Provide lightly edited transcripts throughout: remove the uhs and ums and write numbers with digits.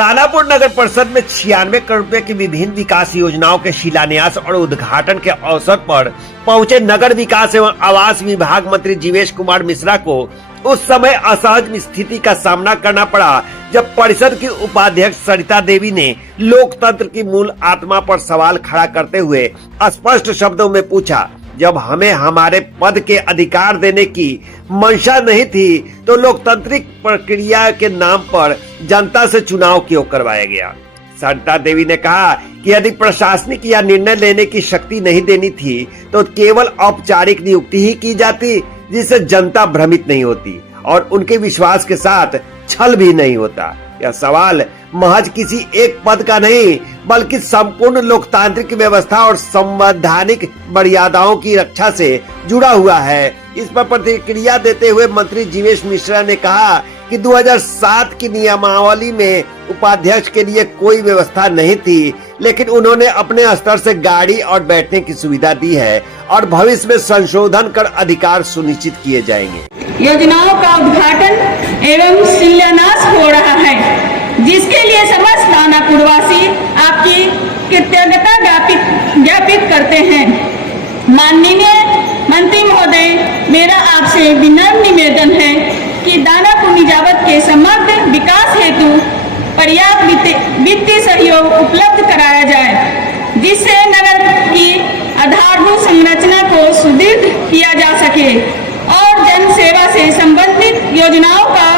दानापुर नगर परिषद में 96 करोड़ रुपए की विभिन्न विकास योजनाओं के शिलान्यास और उद्घाटन के अवसर पर पहुंचे नगर विकास एवं आवास विभाग मंत्री जीवेश कुमार मिश्रा को उस समय असहज स्थिति का सामना करना पड़ा जब परिषद की उपाध्यक्ष सरिता देवी ने लोकतंत्र की मूल आत्मा पर सवाल खड़ा करते हुए स्पष्ट शब्दों में पूछा, जब हमें हमारे पद के अधिकार देने की मंशा नहीं थी तो लोकतांत्रिक प्रक्रिया के नाम पर जनता से चुनाव क्यों करवाया गया। सरिता देवी ने कहा कि यदि प्रशासनिक या निर्णय लेने की शक्ति नहीं देनी थी तो केवल औपचारिक नियुक्ति ही की जाती, जिससे जनता भ्रमित नहीं होती और उनके विश्वास के साथ छल भी नहीं होता। यह सवाल महज किसी एक पद का नहीं बल्कि संपूर्ण लोकतांत्रिक व्यवस्था और संवैधानिक मर्यादाओं की रक्षा से जुड़ा हुआ है। इस पर प्रतिक्रिया देते हुए मंत्री जीवेश मिश्रा ने कहा कि 2007 की नियमावली में उपाध्यक्ष के लिए कोई व्यवस्था नहीं थी, लेकिन उन्होंने अपने स्तर से गाड़ी और बैठने की सुविधा दी है और भविष्य में संशोधन कर अधिकार सुनिश्चित किए जाएंगे। योजनाओं का उद्घाटन एवं शिलान्यास हो रहा है, जिसके लिए समस्त दानापुरवासी आपकी कृतज्ञता ज्ञापित करते हैं। माननीय मंत्री महोदय, मेरा आपसे विनम्र निवेदन है कि दानापुर निजावत के समग्र विकास हेतु पर्याप्त वित्तीय सहयोग उपलब्ध कराया जाए, जिससे नगर की आधारभूत संरचना को सुदृढ़ किया जा सके और जन सेवा से संबंधित योजनाओं का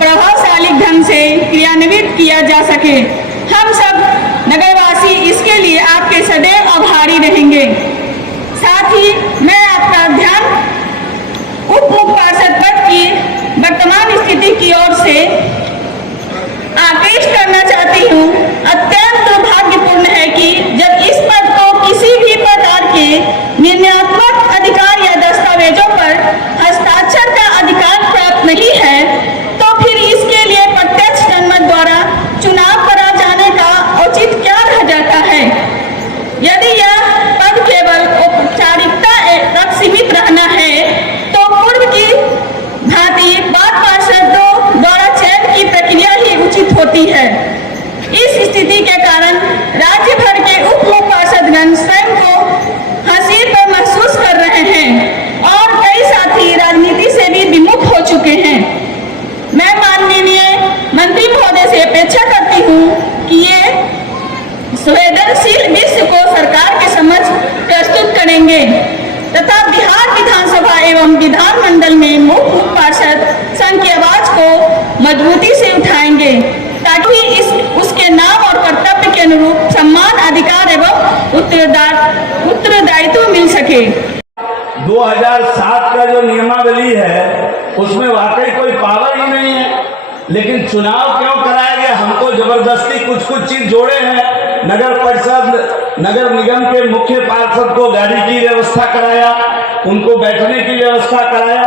प्रभावशाली ढंग से क्रियान्वित किया जा सके। हम सब नगरवासी इसके लिए आपके सदैव आभारी रहेंगे। साथ ही मैं आपका ध्यान उप मुख्य पार्षद पद की वर्तमान स्थिति की ओर से आकृष्ट करना चाहती हूँ। अत्यंत दुर्भाग्यपूर्ण है कि जब इस पद को किसी भी प्रकार के निर्णयात्मक अधिकार या दस्तावेजों पर हस्ताक्षर का अधिकार प्राप्त नहीं है, तो फिर इसके लिए प्रत्यक्ष जनमत द्वारा चुनाव करा जाने का औचित्य क्या रह जाता है। यदि यह पद केवल औपचारिकता तक सीमित रहना है तो पूर्व की भांति वार्ड पार्षदों द्वारा चयन की प्रक्रिया ही उचित होती है। इस स्थिति के कारण राज्य भर के उप मुख्य पार्षदगण स्वयं को हसीर पर महसूस कर रहे हैं और कई साथी राजनीति से भी विमुख हो चुके हैं। मैं माननीय मंत्री महोदय से अपेक्षा करती हूँ कि ये संवेदनशील विषय को सरकार के समक्ष प्रस्तुत करेंगे तथा बिहार विधानसभा एवं विधानमंडल में मुख्य पार्षद संघ की आवाज को मजबूती से उठाएंगे, ताकि उसके नाम और कर्तव्य के अनुरूप सम्मान, अधिकार एवं उत्तरदायित्व मिल सके। 2007 का जो नियमावली है उसमें वाकई कोई पावर ही नहीं है, लेकिन चुनाव क्यों कराया गया? हमको जबरदस्ती कुछ चीज जोड़े हैं। नगर परिषद नगर निगम के मुख्य पार्षद को गाड़ी की व्यवस्था कराया, उनको बैठने की व्यवस्था कराया।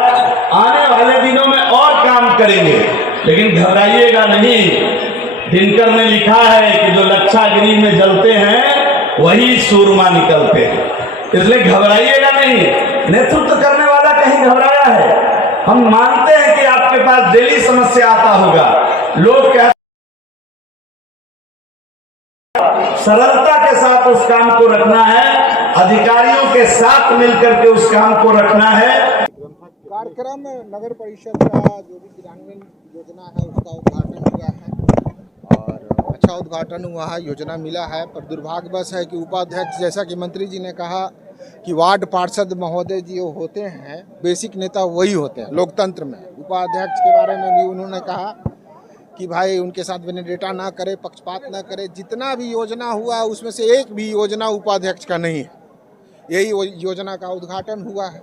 आने वाले दिनों में और काम करेंगे, लेकिन घबराइएगा नहीं। दिनकर ने लिखा है कि जो लक्षागिरी में जलते हैं वही सूरमा निकलते हैं, इसलिए घबराइएगा नहीं। नेतृत्व करने वाला कहीं घबराया है? हम मानते हैं कि आपके पास डेली समस्या आता होगा। लोग कहते सरलता के साथ उस काम को रखना है, अधिकारियों के साथ मिलकर के उस काम को रखना है। कार्यक्रम नगर परिषद का जो भी क्रियान्वयन योजना है उसका उद्घाटन हुआ है और अच्छा उद्घाटन हुआ है, योजना मिला है। पर दुर्भाग्यवश है कि उपाध्यक्ष, जैसा कि मंत्री जी ने कहा कि वार्ड पार्षद महोदय जी होते हैं, बेसिक नेता वही होते हैं लोकतंत्र में। उपाध्यक्ष के बारे में भी उन्होंने कहा कि भाई उनके साथ वेनेडेटा ना करे, पक्षपात ना करे। जितना भी योजना हुआ उसमें से एक भी योजना उपाध्यक्ष का नहीं है। यही योजना का उद्घाटन हुआ है।